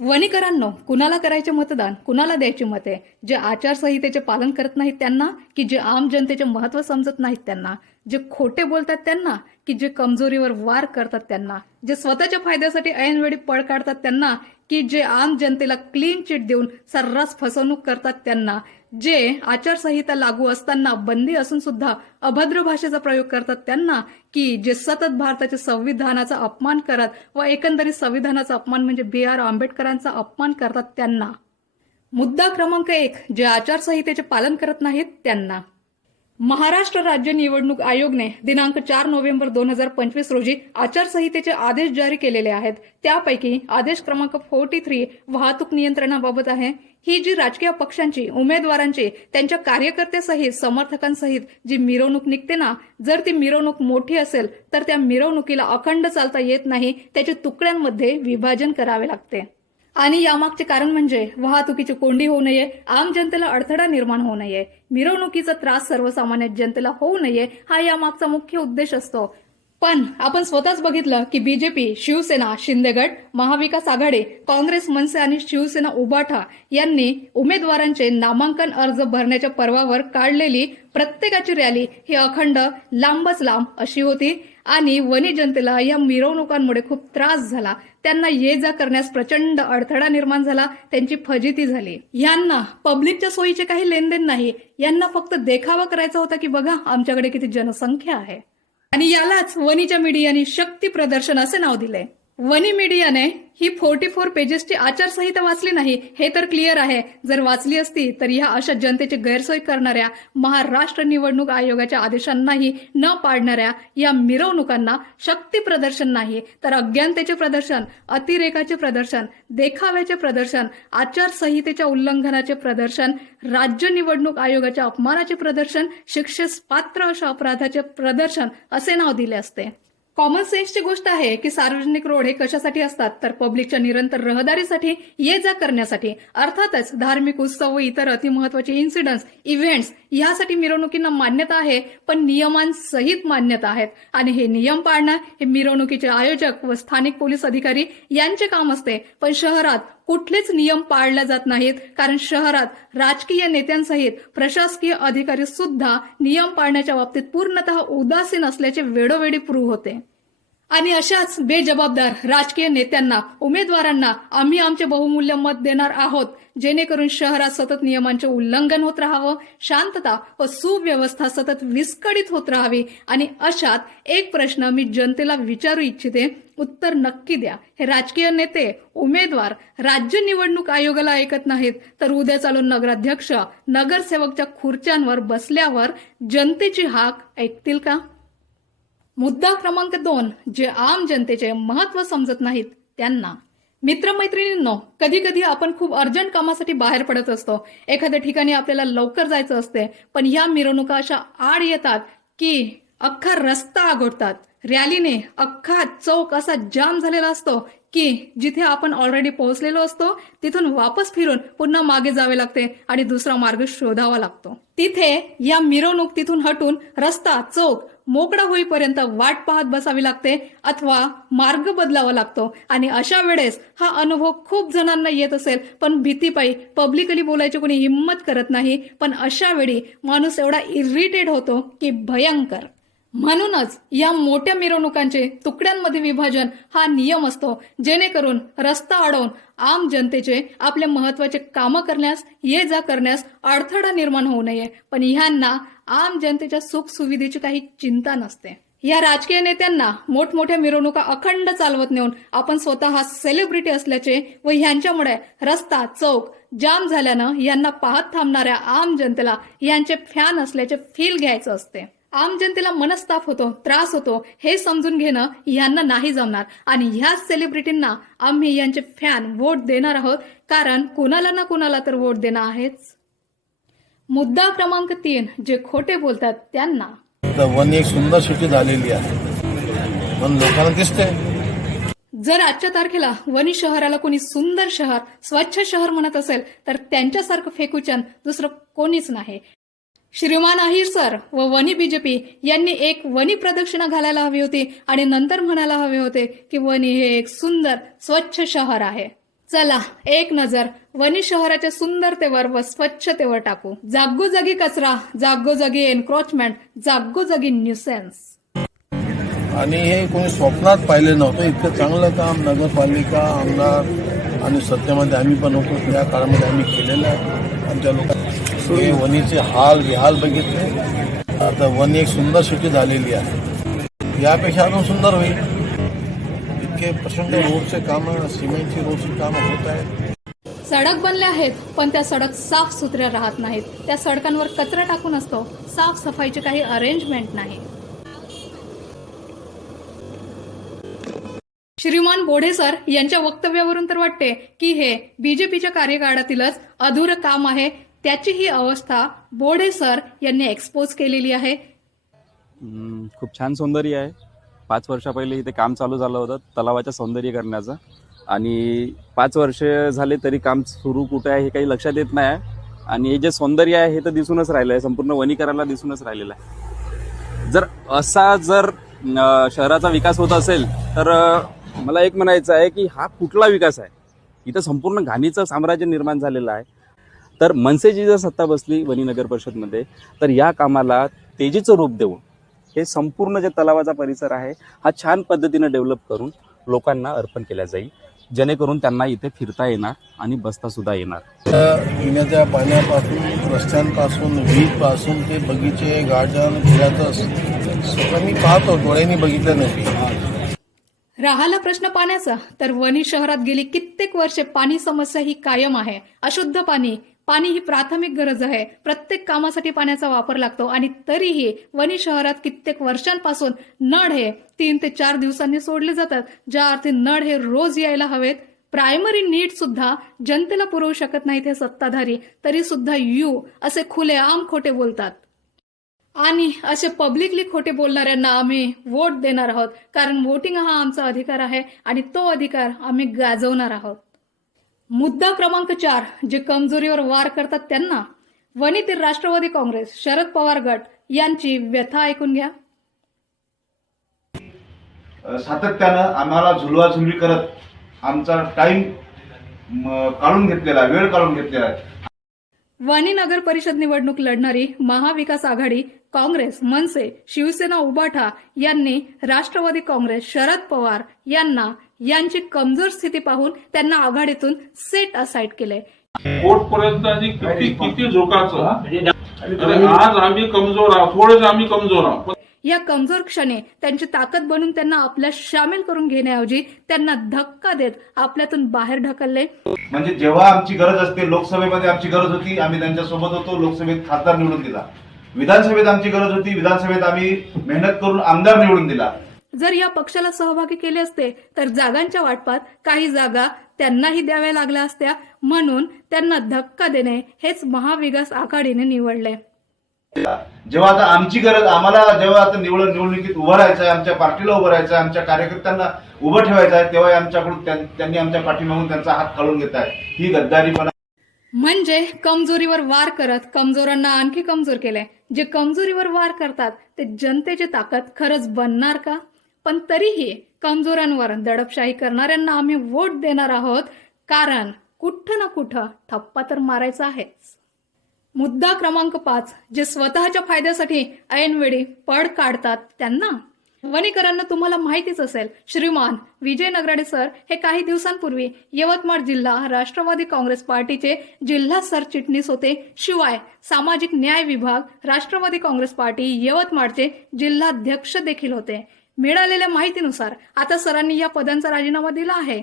वणीकरांनो, कुणाला करायचे मतदान, कुणाला द्यायची मते? जे आचारसंहितेचे पालन करत नाहीत त्यांना, की जे आम जनतेचे महत्त्व समजत नाहीत त्यांना? जे खोटे बोलतात त्यांना, की जे कमजोरीवर वार करतात त्यांना? जे स्वतःच्या फायद्यासाठी ऐनवेळी पळ काढतात त्यांना, की जे आम जनतेला क्लीन चिट देऊन सर्रास फसवणूक करतात त्यांना? जे आचारसंहिता लागू असताना बंदी असून सुद्धा अभद्र भाषेचा प्रयोग करतात त्यांना, की जे सतत भारताच्या संविधानाचा अपमान करत व एकंदरीत संविधानाचा अपमान म्हणजे B.R. आंबेडकरांचा अपमान करतात त्यांना? मुद्दा क्रमांक 1, जे आचारसंहितेचे पालन करत नाहीत त्यांना. महाराष्ट्र राज्य निवडणूक आयोगने दिनांक 4 नोव्हेंबर 2025 रोजी आचारसंहितेचे आदेश जारी केलेले आहेत. त्यापैकी आदेश क्रमांक 43 वाहतूक नियंत्रणाबाबत आहे. ही जी राजकीय पक्षांची, उमेदवारांची, त्यांच्या कार्यकर्त्यासहित, समर्थकांसहित जी मिरवणूक निघते ना, जर ती मिरवणूक मोठी असेल तर त्या मिरवणुकीला अखंड चालता येत नाही, त्याच्या तुकड्यांमध्ये विभाजन करावे लागते. आणि यामागचे कारण म्हणजे वाहतुकीची कोंडी होऊ नये, आम जनतेला अडथळा निर्माण होऊ नये, मिरवणुकीचा त्रास सर्वसामान्य जनतेला होऊ नये, हा यामागचा मुख्य उद्देश असतो. पण आपण स्वतःच बघितलं की बीजेपी, शिवसेना, शिंदेगड, महाविकास आघाडी, काँग्रेस, मनसे आणि शिवसेना उभाठा यांनी उमेदवारांचे नामांकन अर्ज भरण्याच्या पर्वावर काढलेली प्रत्येकाची रॅली ही अखंड लांबच लांब अशी होती. आणि वनी जनतेला या मिरवणुकांमुळे खूप त्रास झाला. त्यांना ये जा करण्यास प्रचंड अडथळा निर्माण झाला, त्यांची फजिती झाली. यांना पब्लिकच्या सोयीचे काही लेनदेन नाही, यांना फक्त देखावा करायचा होता की बघा आमच्याकडे किती जनसंख्या आहे. आणि यालाच वनीच्या मीडियाने शक्ती प्रदर्शन असे नाव दिले. वनी मीडियाने ही 44 पेजेसची आचारसंहिता वाचली नाही हे तर क्लिअर आहे. जर वाचली असती तर ह्या अशा जनतेची गैरसोय करणाऱ्या, महाराष्ट्र निवडणूक आयोगाच्या आदेशांनाही न पाळणाऱ्या या मिरवणुकांना शक्ती प्रदर्शन नाही तर अज्ञानतेचे प्रदर्शन, अतिरेकाचे प्रदर्शन, देखाव्याचे प्रदर्शन, आचारसंहितेच्या उल्लंघनाचे प्रदर्शन, राज्य निवडणूक आयोगाच्या अपमानाचे प्रदर्शन, शिक्षेस पात्र अशा अपराधाचे प्रदर्शन असे नाव दिले असते. कॉमन सेन्सची गोष्ट आहे की सार्वजनिक रोड हे कशासाठी असतात तर पब्लिकच्या निरंतर रहदारीसाठी, ये जा करण्यासाठी. अर्थातच धार्मिक उत्सव व इतर अतिमहत्वाचे इन्सिडन्स, इव्हेंट्स यासाठी मिरवणुकींना मान्यता आहे, पण नियमांसहित मान्यता आहेत. आणि हे नियम पाळणं हे मिरवणुकीचे आयोजक व स्थानिक पोलीस अधिकारी यांचे काम असते. पण शहरात कुठलेच नियम पाळले जात नाहीत, कारण शहरात राजकीय नेत्यांसहित प्रशासकीय अधिकारी सुद्धा नियम पाळण्याच्या बाबतीत पूर्णतः उदासीन असल्याचे वेळोवेळी प्रूव्ह होते. आणि अशाच बेजबाबदार राजकीय नेत्यांना, उमेदवारांना आम्ही आमचे बहुमूल्य मत देणार आहोत, जेणेकरून शहरात सतत नियमांचे उल्लंघन होत राहावं, शांतता व सुव्यवस्था सतत विस्कळीत होत राहावी. आणि अशात एक प्रश्न मी जनतेला विचारू इच्छिते, उत्तर नक्की द्या. हे राजकीय नेते, उमेदवार राज्य निवडणूक आयोगाला ऐकत नाहीत तर उद्या चालून नगराध्यक्ष, नगरसेवकच्या खुर्च्यांवर बसल्यावर जनतेची हाक ऐकतील का? मुद्दा क्रमांक 2, जे आम जनतेचे महत्त्व समजत नाहीत त्यांना. मित्रमैत्रिणींनो, कधी कधी आपण खूप अर्जंट कामासाठी बाहेर पडत असतो. एखाद्या ठिकाणी आपल्याला लवकर जायचं असते, पण या मिरवणुका अशा आड येतात की अख्खा रस्ता अगोदतात. रॅलीने अख्खा चौक असा जाम झालेला असतो की जिथे आपण ऑलरेडी पोहोचलेलो असतो तिथून वापस फिरून पुन्हा मागे जावे लागते आणि दुसरा मार्ग शोधावा लागतो. तिथे या मिरवणूक तिथून हटून रस्ता, चौक मोकळा होईपर्यंत वाट पाहत बसावी लागते अथवा मार्ग बदलावा लागतो. आणि अशा वेळेस हा अनुभव खूप जणांना येत असेल, पण भीतीपायी पब्लिकली बोलायची कोणी हिंमत करत नाही. पण अशा वेळी माणूस एवढा इरिटेट होतो की भयंकर. म्हणूनच या मोठ्या मिरवणुकांचे तुकड्यांमध्ये विभाजन हा नियम असतो, जेणेकरून रस्ता अडवून आम जनतेचे आपले महत्वाचे कामं करण्यास, ये जा करण्यास अडथळा निर्माण होऊ नये. पण ह्यांना आम जनतेच्या सुख सुविधेची काही चिंता नसते. या राजकीय नेत्यांना मोठमोठ्या मिरवणुका अखंड चालवत नेऊन आपण स्वतः सेलिब्रिटी असल्याचे व ह्यांच्यामुळे रस्ता, चौक जाम झाल्यानं यांना पाहत थांबणाऱ्या आम जनतेला यांचे फॅन असल्याचे फील घ्यायचं असते. आम जनतेला मनस्ताप होतो, त्रास होतो, हे समजून घेणं यांना नाही जमणार. आणि ह्याच सेलिब्रिटींना आम्ही यांचे फॅन वोट देणार आहोत, कारण कुणाला ना कुणाला तर वोट देणं आहेच. मुद्दा क्रमांक 3, जे खोटे बोलतात त्यांना. वनी एक सुंदर सिटी झालेली आहे, पण लोकांना दिसते. जर आजच्या तारखेला वनी शहराला कोणी सुंदर शहर, स्वच्छ शहर म्हणत असेल तर त्यांच्यासारखं फेकूचंद दुसरं कोणीच नाही. श्रीमान अहिर सर व वनी बीजेपी यांनी एक वनी प्रदक्षिणा घालायला हवी होती आणि नंतर म्हणायला हवे होते की वनी हे एक सुंदर स्वच्छ शहर आहे. चला एक नजर वणी शहराच्या सुंदरतेवर व स्वच्छतेवर टाकू. जागोजागी कचरा, जागोजागी एन्क्रोचमेंट, जागोजागी न्यूसेन्स. आणि हे कोणी स्वप्नात पाहिलं नव्हतं. इतकं चांगलं काम नगरपालिका, आमदार आणि सत्तेमध्ये आम्ही पण होतो त्या काळामध्ये आम्ही केलेलं आहे. आमच्या लोकांनी वणीचे हाल विहाल बघितले. आता वणी एक सुंदर सिटी झालेली आहे. यापेक्षा अजून सुंदर होईल. इतके प्रचंड रोडचे कामं, सिमेंटची रोडची कामं होत आहेत. सडक बनल्या आहेत पण त्या सडक साफ सुथऱ्या राहत नाहीत. त्या सडकांवर कचरा टाकून असतो. साफ सफाईची काही अरेंजमेंट नाही. श्रीमान बोढे सर यांच्या वक्तव्यावरून तर वाटते की हे बीजेपीच्या कार्यकाळातीलच अधुरं काम आहे. त्याची ही अवस्था बोढे सर यांनी एक्सपोज केलेली आहे. खूप छान सौंदर्य आहे. 5 वर्षा पहिले इथे काम चालू झालं होतं तलावाच्या सौंदर्यीकरणाचं, आणि 5 वर्ष झाले तरी काम सुरू कुठे आहे हे काही लक्षात येत नाही. आणि हे जे सौंदर्य आहे हे तर दिसूनच राहिलं आहे, संपूर्ण वनीकराला दिसूनच राहिलेलं आहे. जर शहराचा विकास होत असेल तर मला एक म्हणायचं आहे की हा कुठला विकास आहे. इथं संपूर्ण घाणीचं साम्राज्य निर्माण झालेलं आहे. तर मनसेची जर सत्ता बसली वणी नगर परिषदमध्ये तर या कामाला तेजीचं रूप देऊन हे संपूर्ण जे तलावाचा परिसर आहे हा छान पद्धतीनं डेव्हलप करून लोकांना अर्पण केला जाईल, जेणेकरून त्यांना इथे फिरता येणार आणि बसता सुद्धा येणार. पिण्याच्या पाण्यापासून, रस्त्यांपासून, वीजपासून ते बगीचे, गार्डन, फिरायचं सगळं मी पाहतो, डोळ्यांनी बघितलं नाही. राहिला प्रश्न पाण्याचा, तर वणी शहरात गेली कित्येक वर्षे पाणी समस्या ही कायम आहे. अशुद्ध पाणी ही प्राथमिक गरज आहे. प्रत्येक कामासाठी पाण्याचा वापर लागतो आणि तरीही वणी शहरात कित्येक वर्षांपासून नळ हे 3 ते 4 दिवसांनी सोडले जातात, ज्या अर्थी नळ हे रोज यायला हवेत. प्रायमरी नीड सुद्धा जनतेला पुरवू शकत नाहीत हे सत्ताधारी, तरी सुद्धा असे खुलेआम खोटे बोलतात. आणि असे पब्लिकली खोटे बोलणाऱ्यांना आम्ही वोट देणार आहोत, कारण वोटिंग हा आमचा अधिकार आहे आणि तो अधिकार आम्ही गाजवणार आहोत. मुद्दा क्रमांक 4, जे कमजोरीवर वार करतात त्यांना. वणीतील राष्ट्रवादी काँग्रेस, शरद पवार गट यांची व्यथा ऐकून घ्या. सातत्यानं आम्हाला झुलवाझुलवी करत आमचा टाइम काढून घेतलेला, वेळ काढून घेतलेला आहे. वणी नगर परिषद निवडणूक लढणारी महाविकास आघाडी, काँग्रेस, मनसे, शिवसेना, उबाठा यांनी राष्ट्रवादी काँग्रेस, शरद पवार यांची कमजोर स्थिती पाहून त्यांना आघाडीतून सेट असाइड केले. कोर्टपर्यंत किती झोकाचं. आज आम्ही कमजोर आहोत, थोडेच आम्ही कमजोर आहोत. या कमजोर क्षणी त्यांची ताकद बनून त्यांना आपल्या सामील करून घेण्याऐवजी त्यांना धक्का देत आपल्यातून बाहेर ढकलले. म्हणजे जेव्हा आमची गरज असते, लोकसभेमध्ये आमची गरज होती, आम्ही त्यांच्या सोबत होतो, लोकसभेत खासदार निवडून दिला. विधानसभेत आमची गरज होती, विधानसभेत आम्ही मेहनत करून आमदार निवडून दिला. जर या पक्षाला सहभागी केले असते तर जागांच्या वाटपात काही जागा त्यांनाही द्याव्या लागल्या असत्या. म्हणून त्यांना धक्का देणे हेच महाविकास आघाडीने निवडले. जेव्हा आता आमची गरज, आम्हाला जेव्हा आता निवडणुकीत उभं राहायचं आहे, आमच्या पार्टीला उभं राहायचं आहे, आमच्या कार्यकर्त्यांना उभं ठेवायचं आहे, तेव्हा आमच्याकडून त्यांनी आमच्या पाठीमागून त्यांचा हात काढून घेत आहे. ही गद्दारीपणा. म्हणजे कमजोरीवर वार करत कमजोरांना आणखी कमजोर केले. जे कमजोरीवर वार करतात ते जनतेची ताकद खरंच बनणार का? पण तरीही कमजोरांवर दडपशाही करणाऱ्यांना आम्ही वोट देणार आहोत, कारण कुठं ना कुठं ठप्पा तर मारायचा आहेच. मुद्दा क्रमांक 5, जे स्वतःच्या फायद्यासाठी ऐनवेळी पळ काढतात त्यांना. वणीकरांना तुम्हाला माहितीच असेल, श्रीमान विजय नगराडे सर हे काही दिवसांपूर्वी यवतमाळ जिल्हा राष्ट्रवादी काँग्रेस पार्टीचे जिल्हा सरचिटणीस होते. शिवाय सामाजिक न्याय विभाग राष्ट्रवादी काँग्रेस पार्टी यवतमाळचे जिल्हाध्यक्ष देखील होते. मिळालेल्या माहितीनुसार आता सरांनी या पदांचा राजीनामा दिला आहे.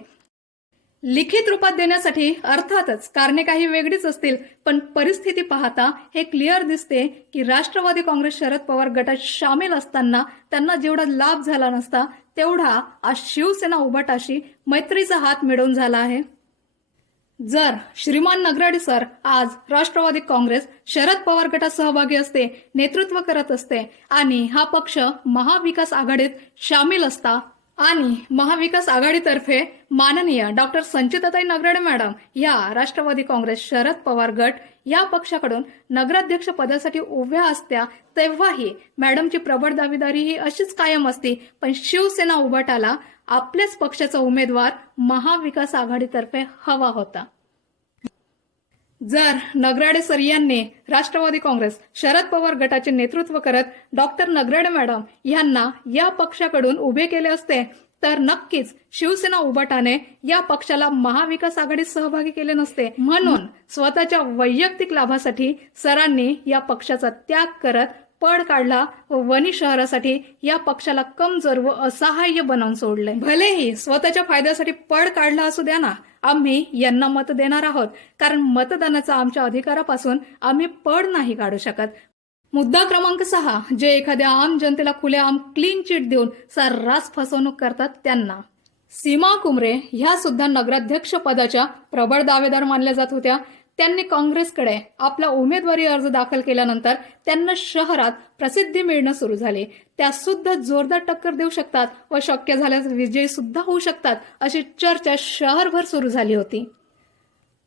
लिखित रूपात देण्यासाठी अर्थातच कारणे काही वेगळीच असतील, पण परिस्थिती पाहता हे क्लिअर दिसते की राष्ट्रवादी काँग्रेस शरद पवार गटात सामील असताना त्यांना जेवढा लाभ झाला नसता तेवढा आज शिवसेना उबाटाशी मैत्रीचा हात मिळवून झाला आहे. जर श्रीमान नगराडे सर आज राष्ट्रवादी काँग्रेस शरद पवार गटात सहभागी असते, नेतृत्व करत असते आणि हा पक्ष महाविकास आघाडीत सामील असता आणि महाविकास आघाडीतर्फे माननीय डॉक्टर संचिताताई नगराडे मॅडम या राष्ट्रवादी काँग्रेस शरद पवार गट या पक्षाकडून नगराध्यक्ष पदासाठी उभ्या असत्या, तेव्हाही मॅडमची प्रबळ दावेदारी ही अशीच कायम असती. पण शिवसेना उबाटाला आपल्याच पक्षाचा उमेदवार महाविकास आघाडीतर्फे हवा होता. जर नगराडे सर यांनी राष्ट्रवादी काँग्रेस शरद पवार गटाचे नेतृत्व करत डॉक्टर नगराडे मॅडम यांना या पक्षाकडून उभे केले असते तर नक्कीच शिवसेना उभाटाने या पक्षाला महाविकास आघाडीत सहभागी केले नसते. म्हणून स्वतःच्या वैयक्तिक लाभासाठी सरांनी या पक्षाचा त्याग करत पळ काढला व वणी शहरासाठी या पक्षाला कमजोर व असहाय्य बनवून सोडले. भलेही स्वतःच्या फायद्यासाठी पळ काढला असू द्या ना, आम्ही यांना मत देणार आहोत, कारण मतदानाचा आमच्या अधिकारापासून आम्ही पळ नाही काढू शकत. मुद्दा क्रमांक 6, जे एखाद्या आम जनतेला खुलेआम क्लीन चिट देऊन सर्रास फसवणूक करतात त्यांना. सीमा कुमरे ह्या सुद्धा नगराध्यक्ष पदाच्या प्रबळ दावेदार मानल्या जात होत्या. त्यांनी काँग्रेसकडे आपला उमेदवारी अर्ज दाखल केल्यानंतर त्यांना शहरात प्रसिद्धी मिळणं सुरू झाली. त्या सुद्धा जोरदार टक्कर देऊ शकतात व शक्य झाल्यास विजयी सुद्धा होऊ शकतात अशी चर्चा शहरभर सुरू झाली होती.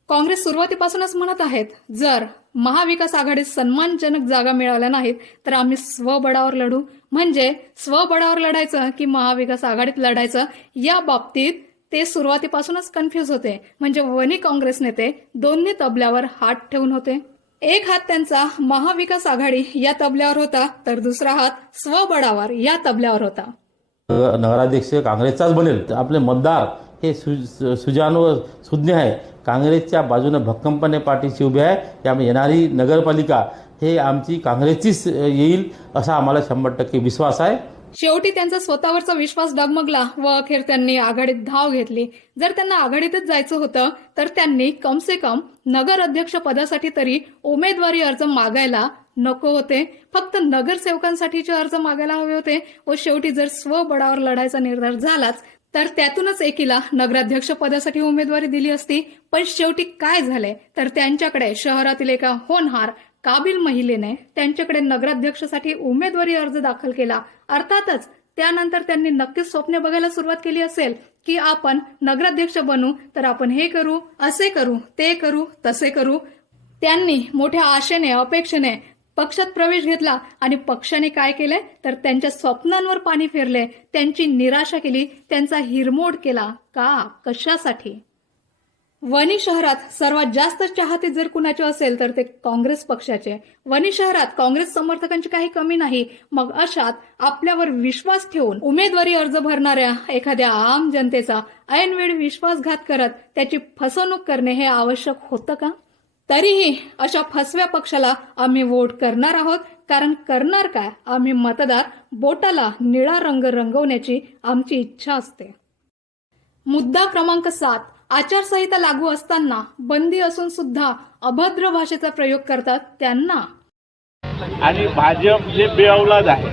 काँग्रेस सुरुवातीपासूनच म्हणत आहेत, जर महाविकास आघाडीत सन्मानजनक जागा मिळाल्या नाहीत तर आम्ही स्वबळावर लढू. म्हणजे स्वबळावर लढायचं की महाविकास आघाडीत लढायचं या बाबतीत ते सुरुवातीपासूनच कन्फ्यूज होते. म्हणजे वणी काँग्रेस नेते दोन्ही तबल्यावर हात ठेवून होते. एक हात त्यांचा महाविकास आघाडी या तबल्यावर होता तर दुसरा हात स्वबळावर या तबल्यावर होता. नगराध्यक्ष काँग्रेसचाच बनेल. आपले मतदार हे सुजाण व सुज्ञ आहे. काँग्रेसच्या बाजूने भक्कमपणे पाठीशी उभे आहे. त्यामुळे येणारी नगरपालिका हे आमची काँग्रेसचीच येईल असा आम्हाला 100% विश्वास आहे. शेवटी त्यांचा स्वतःवरचा विश्वास डगमगला व अखेर त्यांनी आघाडीत धाव घेतली. जर त्यांना आघाडीतच जायचं होतं तर त्यांनी कमसे कम नगर अध्यक्ष पदासाठी तरी उमेदवारी अर्ज मागायला नको होते. फक्त नगरसेवकांसाठीचे अर्ज मागायला हवे होते. व शेवटी जर स्वबळावर लढायचा निर्धार झालाच तर त्यातूनच एकीला नगराध्यक्ष पदासाठी उमेदवारी दिली असती. पण शेवटी काय झाले तर त्यांच्याकडे शहरातील एका होनहार काबिल महिलेने त्यांच्याकडे नगराध्यक्षसाठी उमेदवारी अर्ज दाखल केला. अर्थातच त्यानंतर त्यांनी नक्कीच स्वप्ने बघायला सुरुवात केली असेल की आपण नगराध्यक्ष बनू तर आपण हे करू, असे करू, ते करू, तसे करू. त्यांनी मोठ्या आशेने अपेक्षेने पक्षात प्रवेश घेतला आणि पक्षाने काय केले तर त्यांच्या स्वप्नांवर पाणी फेरले, त्यांची निराशा केली, त्यांचा हिरमोड केला. का, कशासाठी? वणी शहरात सर्वात जास्त चाहते जर कुणाचे असेल तर ते काँग्रेस पक्षाचे. वणी शहरात काँग्रेस समर्थकांची काही कमी नाही. मग अशात आपल्यावर विश्वास ठेवून उमेदवारी अर्ज भरणाऱ्या एखाद्या आम जनतेचा ऐनवेळी विश्वासघात करत त्याची फसवणूक करणे हे आवश्यक होतं का? तरीही अशा फसव्या पक्षाला आम्ही वोट करणार आहोत. कारण करणार काय, आम्ही मतदार बोटाला निळा रंग रंगवण्याची आमची इच्छा असते. मुद्दा क्रमांक 7, आचारसंहिता लागू असताना बंदी असून सुद्धा अभद्र भाषेचा प्रयोग करतात त्यांना. आणि भाजप जे बेअवलाद आहे,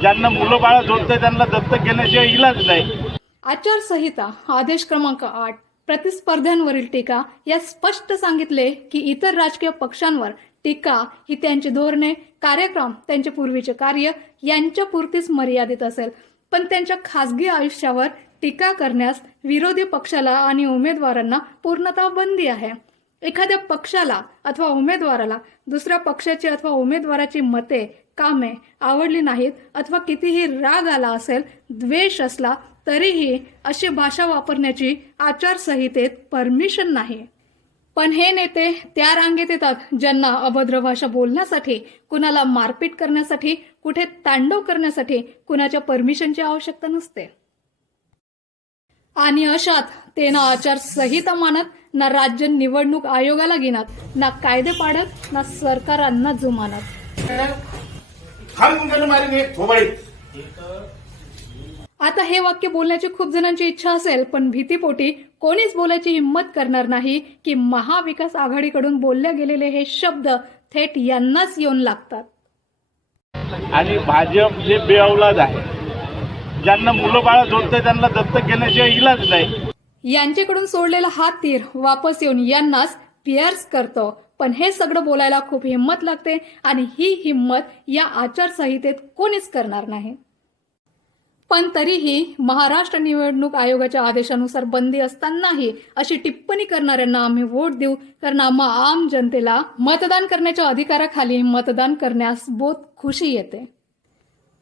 ज्यांना मुलं बाळा जोडते त्यांना दत्तक घेण्याशिवाय इलाज नाही. आचारसंहिता आदेश क्रमांक 8, प्रतिस्पर्ध्यांवरील टीका यात स्पष्ट सांगितले की इतर राजकीय पक्षांवर टीका ही त्यांची धोरणे, कार्यक्रम, त्यांचे पूर्वीचे कार्य यांच्या पुरतीच मर्यादित असेल. पण त्यांच्या खासगी आयुष्यावर टीका करण्यास विरोधी पक्षाला आणि उमेदवारांना पूर्णतः बंदी आहे. एखाद्या पक्षाला अथवा उमेदवाराला दुसऱ्या पक्षाची अथवा उमेदवाराची मते, कामे आवडली नाहीत अथवा कितीही राग आला असेल, द्वेष असला तरीही अशी भाषा वापरण्याची आचारसंहितेत परमिशन नाही. पण हे नेते त्या रांगेत येतात ज्यांना अभद्र भाषा बोलण्यासाठी, कुणाला मारपीट करण्यासाठी, कुठे तांडव करण्यासाठी कुणाच्या परमिशनची आवश्यकता नसते. आणि अशात ते ना आचारसंहिता मानत, ना राज्य निवडणूक आयोगाला गिनत, ना कायदे पाडत, ना सरकारांना जुमानत. आता हे वाक्य बोलण्याची खूप जणांची इच्छा असेल, पण भीतीपोटी कोणीच बोलायची हिंमत करणार नाही की महाविकास आघाडीकडून बोलले गेलेले हे शब्द थेट यांनाच येऊन लागतात. आणि भाजप जे बेअवलाद आहे, ज्यांना मुलं बाळा जोडते त्यांना दत्तक घेण्याशिवाय इलाज नाही. यांच्याकडून सोडलेला हा तीर वापस येऊन यांनाच पिअर्स करतो. पण हे सगळं बोलायला खूप हिंमत लागते आणि ही हिंमत या आचारसंहितेत कोणीच करणार नाही. पण तरीही महाराष्ट्र निवडणूक आयोगाच्या आदेशानुसार बंदी असतानाही अशी टिप्पणी करणाऱ्यांना आम्ही वोट देऊ, कारण आम्हा आम जनतेला मतदान करण्याच्या अधिकाराखाली मतदान करण्यास बहुत खुशी येते.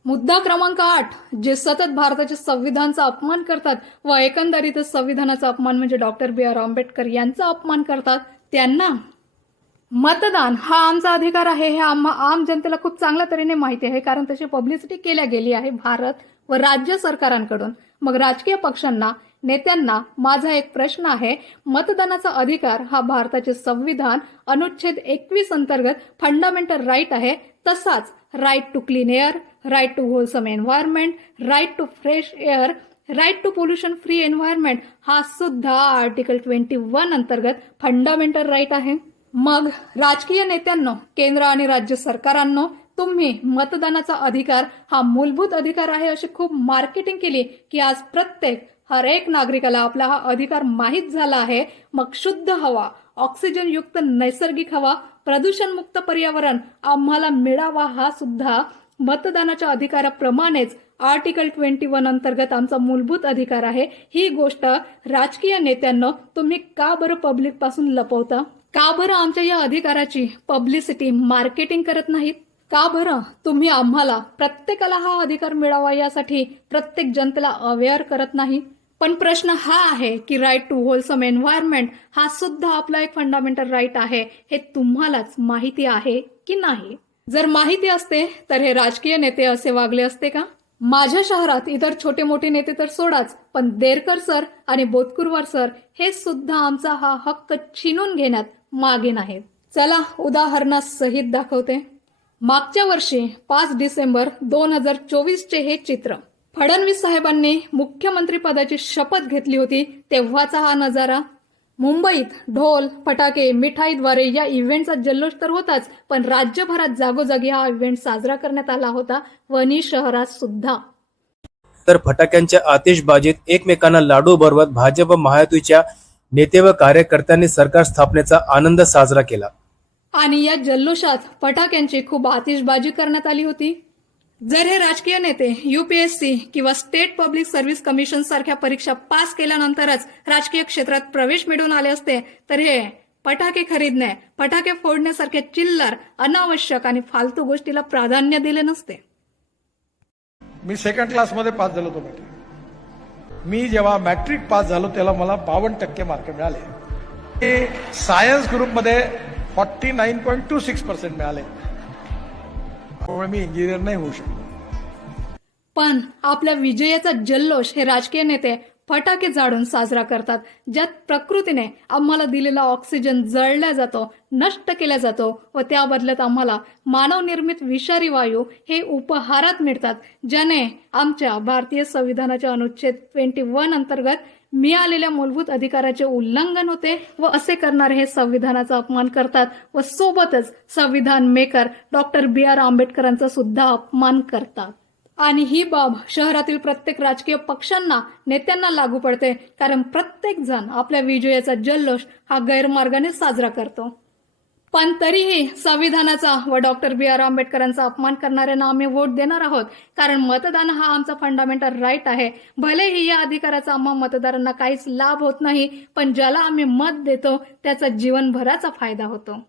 मुद्दा क्रमांक 8, जे सतत भारताच्या संविधानाचा अपमान करतात व एकंदरीतच संविधानाचा अपमान म्हणजे डॉक्टर बी आर आंबेडकर यांचा अपमान करतात त्यांना मतदान हा आमचा अधिकार आहे हे आम जनतेला खूप चांगल्या तऱ्हेने माहिती आहे, कारण तशी पब्लिसिटी केल्या गेली आहे भारत व राज्य सरकारांकडून. मग राजकीय पक्षांना, नेत्यांना माझा एक प्रश्न आहे, मतदानाचा अधिकार हा भारताचे संविधान अनुच्छेद 21 अंतर्गत फंडामेंटल राईट आहे. तसाच right to clean air, right to wholesome environment, right to fresh air, right to pollution free environment हा सुद्धा आर्टिकल 21 अंतर्गत फंडामेंटल राईट आहे. मग राजकीय नेत्यांनो, केंद्र आणि राज्य सरकारांनो, तुम्ही मतदानाचा अधिकार हा मूलभूत अधिकार आहे अशी खूप मार्केटिंग केली की आज हर एक नागरिकाला आपला हा अधिकार माहीत झाला आहे. मग शुद्ध हवा, ऑक्सिजन युक्त नैसर्गिक हवा, प्रदूषण मुक्त पर्यावरण आम्हाला मिळावा हा सुद्धा मतदानाच्या अधिकाराप्रमाणेच आर्टिकल 21 अंतर्गत आमचा मूलभूत अधिकार आहे. ही गोष्ट राजकीय नेत्यांनो तुम्ही का बरं पब्लिक पासून लपवता? का बरं आमच्या या अधिकाराची पब्लिसिटी, मार्केटिंग करत नाहीत? का बरं तुम्ही आम्हाला, प्रत्येकाला हा अधिकार मिळावा यासाठी प्रत्येक जनतेला अवेअर करत नाही? पण प्रश्न हा आहे की राईट टू होलसम एन्व्हायरमेंट हा सुद्धा आपला एक फंडामेंटल राईट आहे, हे तुम्हालाच माहिती आहे की नाही? जर माहिती असते तर हे राजकीय नेते असे वागले असते का? माझ्या शहरात इतर छोटे मोठे नेते तर सोडाच, पण देरकर सर आणि बोतकुरवार सर हे सुद्धा आमचा हा हक्क छीनून घेण्यात मागे नाहीत. चला उदाहरणासहित दाखवते. मागच्या वर्षी 5 डिसेंबर 2024 हे चित्र. फडणवीस साहेबांनी मुख्यमंत्री पदाची शपथ घेतली होती तेव्हाचा हा नजारा. मुंबईत ढोल, फटाके, मिठाईद्वारे या इव्हेंटचा जल्लोष तर होताच, पण राज्यभरात जागोजागी हा इव्हेंट साजरा करण्यात आला होता, वणी शहरात सुद्धा. तर फटाक्यांच्या आतिषबाजीत एकमेकांना लाडू भरवत भाजप महायुतीच्या नेते व कार्यकर्त्यांनी सरकार स्थापनेचा आनंद साजरा केला. आणि या जल्लोषात फटाक्यांची खूप आतिषबाजी करण्यात आली होती. जर हे राजकीय नेते UPSC किंवा स्टेट पब्लिक सर्व्हिस कमिशन सारख्या परीक्षा पास केल्यानंतरच राजकीय क्षेत्रात प्रवेश मिळवून आले असते तर हे फटाके खरीदणे, फटाके फोडण्यासारख्या चिल्लर, अनावश्यक आणि फालतू गोष्टीला प्राधान्य दिले नसते. मी सेकंड क्लासमध्ये पास झालो होतो. मी जेव्हा मॅट्रिक पास झालो तेव्हा मला 52% मार्क मिळाले. सायन्स ग्रुपमध्ये 49.26% मिळाले. त्यामुळे मी इंजिनियर नाही होऊ शकलो. पण आपल्या विजयाचा जल्लोष हे राजकीय नेते फटाके जाळून साजरा करतात, ज्यात प्रकृतीने आम्हाला दिलेला ऑक्सिजन जळला जातो, नष्ट केला जातो व त्या बदल्यात आम्हाला मानवनिर्मित विषारी वायू हे उपहारात मिळतात, ज्याने आमच्या भारतीय संविधानाच्या अनुच्छेद 21 अंतर्गत मिळालेल्या मूलभूत अधिकाराचे उल्लंघन होते व असे करणारे हे संविधानाचा अपमान करतात व सोबतच संविधान मेकर डॉक्टर BR आंबेडकरांचा सुद्धा अपमान करतात. आणि ही बाब शहरातील प्रत्येक राजकीय पक्षांना, नेत्यांना लागू पडते, कारण प्रत्येक जण आपल्या विजयाचा जल्लोष हा गैरमार्गाने साजरा करतो. पण तरीही संविधानाचा व डॉक्टर BR आंबेडकरांचा अपमान करणाऱ्यांना आम्ही वोट देणार आहोत, कारण मतदान हा आमचा फंडामेंटल राईट आहे. भलेही या अधिकाराचा आम्हा मतदारांना काहीच लाभ होत नाही, पण ज्याला आम्ही मत देतो त्याचा जीवनभराचा फायदा होतो.